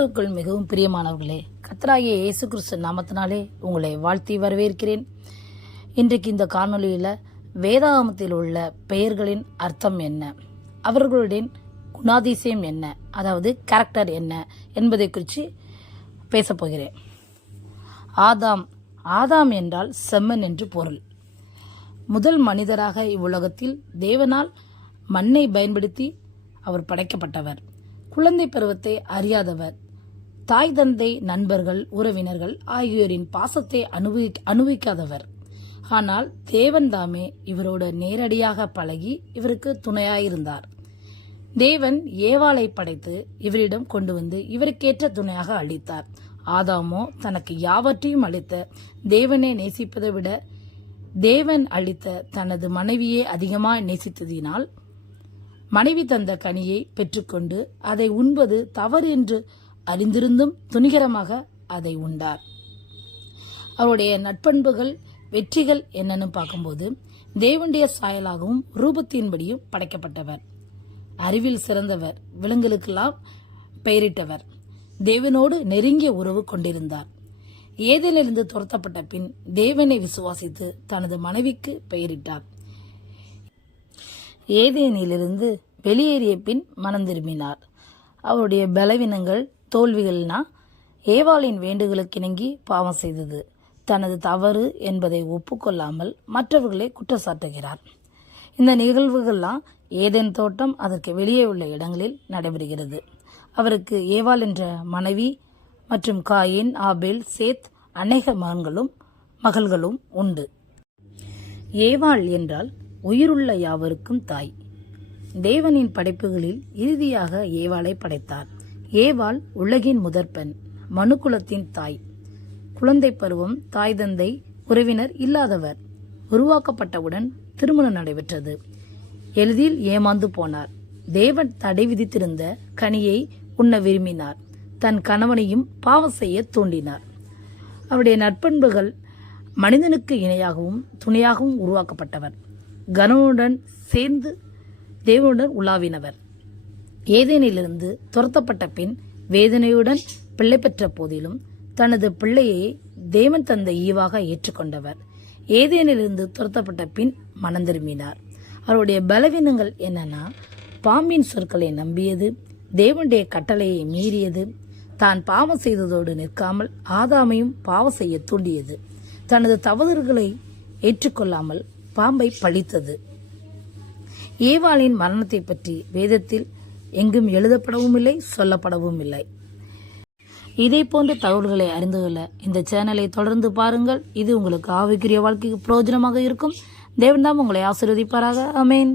கிறிஸ்துவுக்குள் மிகவும் பிரியமானவர்களே, கர்த்தராகிய இயேசு கிறிஸ்து நாமத்தினாலே உங்களை வாழ்த்தி வரவேற்கிறேன். இன்றைக்கு இந்த காணொலியில் வேதாகமத்தில் உள்ள பெயர்களின் அர்த்தம் என்ன, அவர்களுடைய குணாதிசயம் என்ன, அதாவது கேரக்டர் என்ன என்பதை குறித்து பேசப்போகிறேன். ஆதாம் என்றால் செம்மன் என்று பொருள். முதல் மனிதராக இவ்வுலகத்தில் தேவனால் மண்ணை பயன்படுத்தி அவர் படைக்கப்பட்டவர். குழந்தை பருவத்தை அறியாதவர். தாய் தந்தை, நண்பர்கள், உறவினர்கள் ஆகியோரின் பாசத்தை அனுபவிக்காதவர். ஆனால் தேவன் தாமே இவரோடு நேரடியாக பழகி இவருக்கு துணையாயிருந்தார். தேவன் ஏவாளை படைத்து இவரிடம் கொண்டு வந்து இவருக்கேற்ற துணையாக அளித்தார். ஆதாமோ தனக்கு யாவற்றையும் அளித்த தேவனை நேசிப்பதை விட தேவன் அளித்த தனது மனைவியை அதிகமாக நேசித்ததினால் மனைவி தந்த கனியை பெற்றுக்கொண்டு அதை உண்பது தவறு என்று அறிந்திருந்தும் துணிகரமாக அதை உண்டார். அவருடைய நட்பண்புகள், வெற்றிகள் என்னன்னு பார்க்கும்போது, தேவனுடைய சாயலாகவும் ரூபத்தின்படியும் படைக்கப்பட்டவர். அறிவில் சிறந்தவர். விலங்குகளுக்கெல்லாம் பெயரிட்டவர். தேவனோடு நெருங்கிய உறவு கொண்டிருந்தார். ஏதேனிலிருந்து துரத்தப்பட்ட பின் தேவனை விசுவாசித்து தனது மனைவிக்கு பெயரிட்டார். ஏதேனிலிருந்து வெளியேறிய பின் மனம் திரும்பினார். அவருடைய பலவீனங்கள், தோல்விகள்னா ஏவாளின் வேண்டுகளுக்கிணங்கி பாவம் செய்தது. தனது தவறு என்பதை ஒப்புக்கொள்ளாமல் மற்றவர்களை குற்றச்சாட்டுகிறார். இந்த நிகழ்வுகள்லாம் ஏதேன் தோட்டம் அதற்கு வெளியே உள்ள இடங்களில் நடைபெறுகிறது. அவருக்கு ஏவாள் என்ற மனைவி மற்றும் காயின், ஆபேல், சேத் அநேக மகள்களும் உண்டு. ஏவாள் என்றால் உயிருள்ள யாவருக்கும் தாய். தேவனின் படைப்புகளில் இறுதியாக ஏவாளை படைத்தார். ஏவாள் உலகின் முதற்பெண், மனுக்குலத்தின் தாய். குழந்தை பருவம், தாய் தந்தை, உறவினர் இல்லாதவர். உருவாக்கப்பட்டவுடன் திருமணம் நடைபெற்றது. எளிதில் ஏமாந்து போனார். தேவன் தடை விதித்திருந்த கனியை உண்ண விரும்பினார். தன் கணவனையும் பாவம் செய்ய தூண்டினார். அவருடைய நற்பண்புகள் மனிதனுக்கு இணையாகவும் துணையாகவும் உருவாக்கப்பட்டவர். கணவனுடன் சேர்ந்து தேவனுடன் உலாவினவர். ஏதேனிலிருந்து துரத்தப்பட்ட பின் வேதனையுடன் பிள்ளை பெற்ற போதிலும் தனது பிள்ளையை தேவன் தந்த ஈவாக ஏற்றுக்கொண்டவர். ஏதேனிலிருந்து துரத்தப்பட்ட பின் மனம் திரும்பினார். அவருடைய பலவீனங்கள் என்னன்னா, பாம்பின் சொற்களை நம்பியது, தேவனுடைய கட்டளையை மீறியது, தான் பாவம் செய்ததோடு நிற்காமல் ஆதாமையும் பாவம் செய்ய தூண்டியது, தனது தவறுகளை ஏற்றுக்கொள்ளாமல் பாம்பை பழித்தது. ஏவாளின் மரணத்தை பற்றி வேதத்தில் எங்கும் எழுதப்படவும் இல்லை, சொல்லப்படவும் இல்லை. இதே போன்ற தகவல்களை அறிந்து கொள்ள இந்த சேனலை தொடர்ந்து பாருங்கள். இது உங்களுக்கு ஆவிக்குரிய வாழ்க்கைக்கு பிரயோஜனமாக இருக்கும். தேவன் தாம் உங்களை ஆசீர்வதிப்பாராக. ஆமென்.